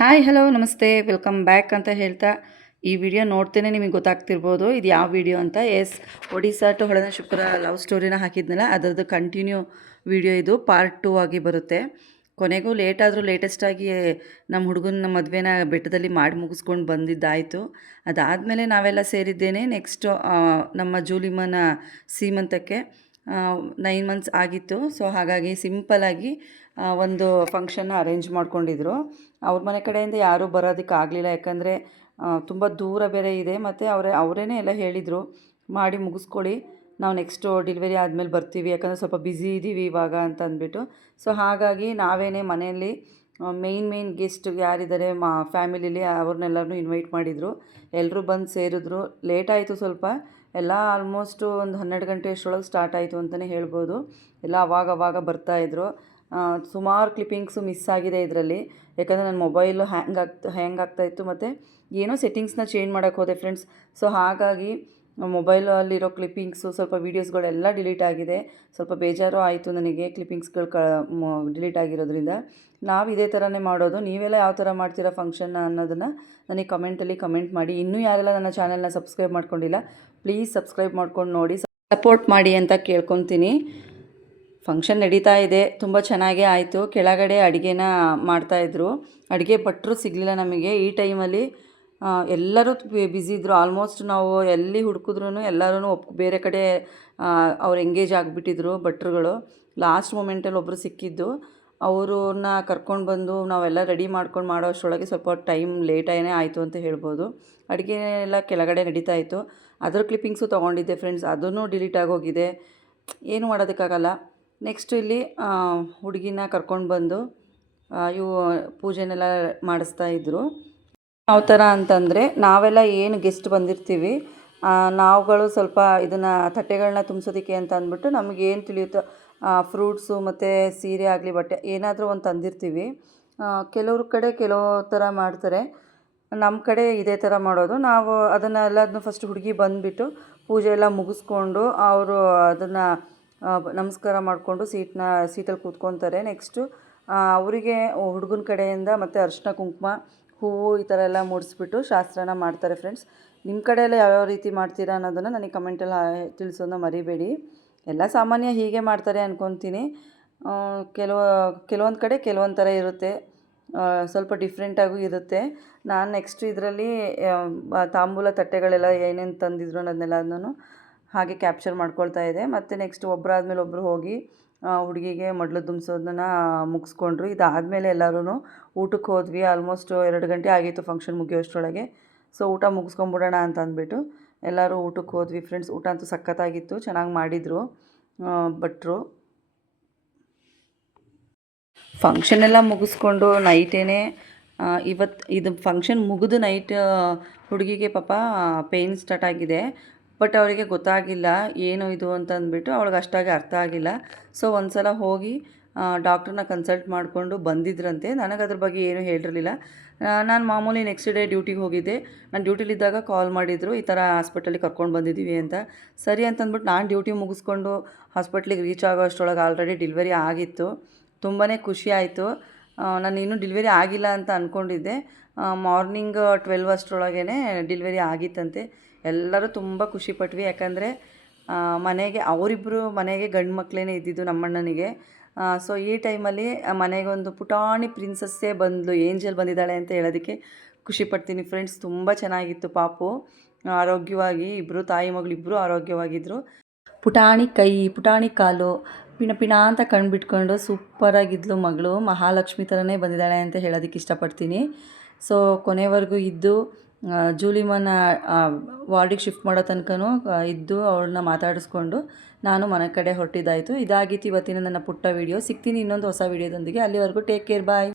Hi hello ನಮಸ್ತೆ welcome back ಅಂತ ಹೇಳ್ತಾ ಈ ವಿಡಿಯೋ ನೋಡ್ತೇನೆ ನಿಮಗೆ ಗೊತ್ತಾಗ್ತಿರ್ಬೋದು ಇದು ಯಾವ ವಿಡಿಯೋ ಅಂತ. ಒಡಿಶಾ ಟು ಹೊಳೆನರಸೀಪುರ ಲವ್ ಸ್ಟೋರಿನ ಹಾಕಿದ್ನಲ್ಲ ಅದರದ್ದು ಕಂಟಿನ್ಯೂ ವಿಡಿಯೋ ಇದು ಪಾರ್ಟ್ 2 ಆಗಿ ಬರುತ್ತೆ. ಕೊನೆಗೂ ಲೇಟೆಸ್ಟಾಗಿ ನಮ್ಮ ಹುಡುಗನ ಮದುವೆನ ಬೆಟ್ಟದಲ್ಲಿ ಮಾಡಿ ಮುಗಿಸ್ಕೊಂಡು ಬಂದಿದ್ದಾಯಿತು. ಅದಾದಮೇಲೆ ನಾವೆಲ್ಲ ಸೇರಿದ್ದೇನೆ ನೆಕ್ಸ್ಟು ನಮ್ಮ ಜೂಲಿಮನ ಸೀಮಂತಕ್ಕೆ 9 ಮಂತ್ಸ್ ಆಗಿತ್ತು. ಸೊ ಹಾಗಾಗಿ ಸಿಂಪಲ್ಲಾಗಿ ಒಂದು ಫಂಕ್ಷನ್ನ ಅರೇಂಜ್ ಮಾಡ್ಕೊಂಡಿದ್ರು. ಅವ್ರ ಮನೆ ಕಡೆಯಿಂದ ಯಾರೂ ಬರೋದಕ್ಕೆ ಆಗಲಿಲ್ಲ, ಯಾಕಂದರೆ ತುಂಬ ದೂರ ಬೇರೆ ಇದೆ. ಮತ್ತು ಅವರೇನೆ ಎಲ್ಲ ಹೇಳಿದರು, ಮಾಡಿ ಮುಗಿಸ್ಕೊಳ್ಳಿ, ನಾವು ನೆಕ್ಸ್ಟು ಡೆಲಿವರಿ ಆದಮೇಲೆ ಬರ್ತೀವಿ, ಯಾಕಂದರೆ ಸ್ವಲ್ಪ ಬ್ಯುಸಿ ಇದ್ದೀವಿ ಇವಾಗ ಅಂತ ಅಂದ್ಬಿಟ್ಟು. ಸೊ ಹಾಗಾಗಿ ನಾವೇನೇ ಮನೆಯಲ್ಲಿ ಮೇಯ್ನ್ ಗೆಸ್ಟ್ ಯಾರಿದ್ದಾರೆ ಫ್ಯಾಮಿಲಿಲಿ ಅವ್ರನ್ನೆಲ್ಲರೂ ಇನ್ವೈಟ್ ಮಾಡಿದರು. ಎಲ್ಲರೂ ಬಂದು ಸೇರಿದ್ರು. ಲೇಟ್ ಆಯಿತು ಸ್ವಲ್ಪ, ಎಲ್ಲ ಆಲ್ಮೋಸ್ಟು ಒಂದು 12 ಗಂಟೆ ಅಷ್ಟರೊಳಗೆ ಸ್ಟಾರ್ಟ್ ಆಯಿತು ಅಂತಲೇ ಹೇಳ್ಬೋದು. ಎಲ್ಲ ಅವಾಗ ಬರ್ತಾಯಿದ್ರು. ಸುಮಾರು ಕ್ಲಿಪ್ಪಿಂಗ್ಸು ಮಿಸ್ ಆಗಿದೆ ಇದರಲ್ಲಿ, ಯಾಕಂದರೆ ನನ್ನ ಮೊಬೈಲು ಹ್ಯಾಂಗ್ ಆಗ್ತಾಯಿತ್ತು. ಮತ್ತು ಏನೋ ಸೆಟ್ಟಿಂಗ್ಸ್ನ ಚೇಂಜ್ ಮಾಡೋಕ್ಕೆ ಹೋದೆ ಫ್ರೆಂಡ್ಸ್. ಸೊ ಹಾಗಾಗಿ ಮೊಬೈಲಲ್ಲಿರೋ ಕ್ಲಿಪ್ಪಿಂಗ್ಸು ಸ್ವಲ್ಪ ವೀಡಿಯೋಸ್ಗಳೆಲ್ಲ ಡಿಲೀಟ್ ಆಗಿದೆ. ಸ್ವಲ್ಪ ಬೇಜಾರು ಆಯಿತು ನನಗೆ ಕ್ಲಿಪ್ಪಿಂಗ್ಸ್ಗಳು ಡಿಲೀಟ್ ಆಗಿರೋದ್ರಿಂದ. ನಾವು ಇದೇ ಥರನೇ ಮಾಡೋದು. ನೀವೆಲ್ಲ ಯಾವ ಥರ ಮಾಡ್ತೀರಾ ಫಂಕ್ಷನ್ನ ಅನ್ನೋದನ್ನು ನನಗೆ ಕಮೆಂಟಲ್ಲಿ ಕಮೆಂಟ್ ಮಾಡಿ. ಇನ್ನೂ ಯಾರೆಲ್ಲ ನನ್ನ ಚಾನಲ್ನ ಸಬ್ಸ್ಕ್ರೈಬ್ ಮಾಡ್ಕೊಂಡಿಲ್ಲ, ಪ್ಲೀಸ್ ಸಬ್ಸ್ಕ್ರೈಬ್ ಮಾಡ್ಕೊಂಡು ನೋಡಿ, ಸಪೋರ್ಟ್ ಮಾಡಿ ಅಂತ ಕೇಳ್ಕೊತೀನಿ. ಫಂಕ್ಷನ್ ನಡೀತಾ ಇದೆ, ತುಂಬ ಚೆನ್ನಾಗೇ ಆಯಿತು. ಕೆಳಗಡೆ ಅಡುಗೆನ ಮಾಡ್ತಾಯಿದ್ರು. ಅಡುಗೆ ಭಟ್ರು ಸಿಗಲಿಲ್ಲ ನಮಗೆ ಈ ಟೈಮಲ್ಲಿ. ಎಲ್ಲರೂ ಬ್ಯುಸಿ ಇದ್ದರು. ಆಲ್ಮೋಸ್ಟ್ ನಾವು ಎಲ್ಲಿ ಹುಡುಕಿದ್ರೂ ಎಲ್ಲರೂ ಬೇರೆ ಕಡೆ ಅವ್ರು ಎಂಗೇಜ್ ಆಗಿಬಿಟ್ಟಿದ್ರು ಭಟ್ರುಗಳು. ಲಾಸ್ಟ್ ಮೂಮೆಂಟಲ್ಲಿ ಒಬ್ಬರು ಸಿಕ್ಕಿದ್ದು, ಅವ್ರನ್ನ ಕರ್ಕೊಂಡು ಬಂದು ನಾವೆಲ್ಲ ರೆಡಿ ಮಾಡ್ಕೊಂಡು ಮಾಡೋ ಅಷ್ಟರೊಳಗೆ ಸ್ವಲ್ಪ ಟೈಮ್ ಲೇಟಾಗೇ ಆಯಿತು ಅಂತ ಹೇಳ್ಬೋದು. ಅಡುಗೆ ಎಲ್ಲ ಕೆಳಗಡೆ ನಡೀತಾ ಇತ್ತು. ಅದರ ಕ್ಲಿಪ್ಪಿಂಗ್ಸು ತೊಗೊಂಡಿದ್ದೆ ಫ್ರೆಂಡ್ಸ್, ಅದೂ ಡಿಲೀಟ್ ಆಗೋಗಿದೆ, ಏನು ಮಾಡೋದಕ್ಕಾಗಲ್ಲ. ನೆಕ್ಸ್ಟ್ ಇಲ್ಲಿ ಹುಡುಗಿನ ಕರ್ಕೊಂಡು ಬಂದು ಪೂಜೆನೆಲ್ಲ ಮಾಡಿಸ್ತಾಯಿದ್ರು. ಯಾವ ಥರ ಅಂತಂದರೆ, ನಾವೆಲ್ಲ ಏನು ಗೆಸ್ಟ್ ಬಂದಿರ್ತೀವಿ ನಾವುಗಳು ಸ್ವಲ್ಪ ಇದನ್ನು ತಟ್ಟೆಗಳನ್ನ ತುಂಬಿಸೋದಕ್ಕೆ ಅಂತ ಅಂದ್ಬಿಟ್ಟು ನಮಗೇನು ತಿಳಿಯುತ್ತೋ ಫ್ರೂಟ್ಸು ಮತ್ತು ಸೀರೆ ಆಗಲಿ ಬಟ್ಟೆ ಏನಾದರೂ ಒಂದು ತಂದಿರ್ತೀವಿ. ಕೆಲವ್ರ ಕಡೆ ಕೆಲವು ಥರ ಮಾಡ್ತಾರೆ, ನಮ್ಮ ಕಡೆ ಇದೇ ಥರ ಮಾಡೋದು. ನಾವು ಅದನ್ನೆಲ್ಲದನ್ನು ಫಸ್ಟ್ ಹುಡುಗಿ ಬಂದುಬಿಟ್ಟು ಪೂಜೆ ಎಲ್ಲ ಮುಗಿಸ್ಕೊಂಡು ಅವರು ಅದನ್ನು ನಮಸ್ಕಾರ ಮಾಡಿಕೊಂಡು ಸೀಟಲ್ಲಿ ಕೂತ್ಕೊತಾರೆ. ನೆಕ್ಸ್ಟು ಅವರಿಗೆ ಹುಡುಗನ ಕಡೆಯಿಂದ ಮತ್ತು ಅರಿಶಿನ ಕುಂಕುಮ ಹೂವು ಈ ಥರ ಎಲ್ಲ ಮೂಡಿಸ್ಬಿಟ್ಟು ಶಾಸ್ತ್ರನ ಮಾಡ್ತಾರೆ ಫ್ರೆಂಡ್ಸ್. ನಿಮ್ಮ ಕಡೆ ಎಲ್ಲ ಯಾವ್ಯಾವ ರೀತಿ ಮಾಡ್ತೀರಾ ಅನ್ನೋದನ್ನು ನನಗೆ ಕಮೆಂಟಲ್ಲಿ ತಿಳಿಸೋದನ್ನ ಮರಿಬೇಡಿ. ಎಲ್ಲ ಸಾಮಾನ್ಯ ಹೀಗೆ ಮಾಡ್ತಾರೆ ಅಂದ್ಕೊತೀನಿ. ಕೆಲವೊಂದು ಕಡೆ ಕೆಲವೊಂದು ಥರ ಇರುತ್ತೆ, ಸ್ವಲ್ಪ ಡಿಫ್ರೆಂಟಾಗೂ ಇರುತ್ತೆ. ನಾನು ನೆಕ್ಸ್ಟ್ ಇದರಲ್ಲಿ ತಾಂಬೂಲ ತಟ್ಟೆಗಳೆಲ್ಲ ಏನೇನು ತಂದಿದ್ರು ಅನ್ನೋದನ್ನೆಲ್ಲನೂ ಹಾಗೆ ಕ್ಯಾಪ್ಚರ್ ಮಾಡ್ಕೊಳ್ತಾ ಇದೆ. ಮತ್ತು ನೆಕ್ಸ್ಟ್ ಒಬ್ಬರಾದ್ಮೇಲೆ ಒಬ್ಬರು ಹೋಗಿ ಹುಡುಗಿಗೆ ಮಡ್ಲು ತುಂಬಿಸೋದನ್ನ ಮುಗಿಸ್ಕೊಂಡ್ರು. ಇದಾದಮೇಲೆ ಎಲ್ಲರೂ ಊಟಕ್ಕೆ ಹೋದ್ವಿ. ಆಲ್ಮೋಸ್ಟ್ 2 ಗಂಟೆ ಆಗಿತ್ತು ಫಂಕ್ಷನ್ ಮುಗಿಯೋಷ್ಟರೊಳಗೆ. ಸೊ ಊಟ ಮುಗಿಸ್ಕೊಂಬಿಡೋಣ ಅಂತ ಅಂದ್ಬಿಟ್ಟು ಎಲ್ಲರೂ ಊಟಕ್ಕೆ ಹೋದ್ವಿ ಫ್ರೆಂಡ್ಸ್. ಊಟ ಅಂತೂ ಸಖತ್ತಾಗಿತ್ತು, ಚೆನ್ನಾಗಿ ಮಾಡಿದರು ಭಟ್ರು. ಫಂಕ್ಷನ್ ಎಲ್ಲ ಮುಗಿಸ್ಕೊಂಡು ನೈಟೇನೆ ಇದು ಫಂಕ್ಷನ್ ಮುಗಿದು ನೈಟ್ ಹುಡುಗಿಗೆ ಪಾಪ ಪೇಯ್ನ್ ಸ್ಟಾರ್ಟ್ ಆಗಿದೆ. ಬಟ್ ಅವರಿಗೆ ಗೊತ್ತಾಗಿಲ್ಲ ಏನು ಇದು ಅಂತ ಅಂದ್ಬಿಟ್ಟು, ಅವಳಿಗೆ ಅಷ್ಟಾಗಿ ಅರ್ಥ ಆಗಿಲ್ಲ. ಸೊ ಒಂದು ಸಲ ಹೋಗಿ ಡಾಕ್ಟ್ರನ್ನ ಕನ್ಸಲ್ಟ್ ಮಾಡಿಕೊಂಡು ಬಂದಿದ್ರಂತೆ. ನನಗೆ ಅದ್ರ ಬಗ್ಗೆ ಏನೂ ಹೇಳಿರಲಿಲ್ಲ. ನಾನು ಮಾಮೂಲಿ ನೆಕ್ಸ್ಟ್ ಡೇ ಡ್ಯೂಟಿಗೆ ಹೋಗಿದ್ದೆ. ನಾನು ಡ್ಯೂಟಿಲಿದ್ದಾಗ ಕಾಲ್ ಮಾಡಿದರು, ಈ ಥರ ಹಾಸ್ಪಿಟಲಿಗೆ ಕರ್ಕೊಂಡು ಬಂದಿದ್ದೀವಿ ಅಂತ. ಸರಿ ಅಂತಂದ್ಬಿಟ್ಟು ನಾನು ಡ್ಯೂಟಿ ಮುಗಿಸ್ಕೊಂಡು ಹಾಸ್ಪಿಟ್ಲಿಗೆ ರೀಚ್ ಆಗೋ ಅಷ್ಟರೊಳಗೆ ಆಲ್ರೆಡಿ ಡೆಲಿವರಿ ಆಗಿತ್ತು. ತುಂಬಾ ಖುಷಿ ಆಯಿತು. ನಾನು ಇನ್ನೂ ಡೆಲಿವರಿ ಆಗಿಲ್ಲ ಅಂತ ಅಂದ್ಕೊಂಡಿದ್ದೆ. ಮಾರ್ನಿಂಗ್ 12 ಅಷ್ಟರೊಳಗೇ ಡೆಲಿವರಿ ಆಗಿತ್ತಂತೆ. ಎಲ್ಲರೂ ತುಂಬ ಖುಷಿಪಟ್ವಿ, ಯಾಕಂದರೆ ಅವರಿಬ್ಬರು ಮನೆಗೆ ಗಂಡು ಮಕ್ಕಳೇ ಇದ್ದಿದ್ದು ನಮ್ಮಣ್ಣನಿಗೆ. ಸೊ ಈ ಟೈಮಲ್ಲಿ ಮನೆಗೊಂದು ಪುಟಾಣಿ ಪ್ರಿನ್ಸಸ್ಸೇ ಬಂದಳು, ಏಂಜಲ್ ಬಂದಿದ್ದಾಳೆ ಅಂತ ಹೇಳೋದಕ್ಕೆ ಖುಷಿಪಡ್ತೀನಿ ಫ್ರೆಂಡ್ಸ್. ತುಂಬ ಚೆನ್ನಾಗಿತ್ತು ಪಾಪು, ಆರೋಗ್ಯವಾಗಿ ಇಬ್ಬರು ತಾಯಿ ಮಗಳಿಬ್ಬರು ಆರೋಗ್ಯವಾಗಿದ್ದರು. ಪುಟಾಣಿ ಕೈ ಪುಟಾಣಿ ಕಾಲು ಪಿಣ ಅಂತ ಕಣ್ಣು ಬಿಟ್ಕೊಂಡು ಸೂಪರಾಗಿದ್ಲು ಮಗಳು. ಮಹಾಲಕ್ಷ್ಮಿ ಥರನೇ ಬಂದಿದ್ದಾಳೆ ಅಂತ ಹೇಳೋದಕ್ಕೆ ಇಷ್ಟಪಡ್ತೀನಿ. ಸೊ ಕೊನೆವರೆಗೂ ಇದ್ದು ಜೂಲಿಮನ ವಾರ್ಡಿಗೆ ಶಿಫ್ಟ್ ಮಾಡೋ ತನಕನೂ ಇದ್ದು ಅವ್ಳನ್ನ ಮಾತಾಡಿಸ್ಕೊಂಡು ನಾನು ಮನೆ ಕಡೆ ಹೊರಟಿದ್ದಾಯಿತು. ಇದಾಗಿತ್ತು ಇವತ್ತಿನ ನನ್ನ ಪುಟ್ಟ ವಿಡಿಯೋ. ಸಿಗ್ತೀನಿ ಇನ್ನೊಂದು ಹೊಸ ವಿಡಿಯೋದೊಂದಿಗೆ. ಅಲ್ಲಿವರೆಗೂ ಟೇಕ್ ಕೇರ್, ಬಾಯ್.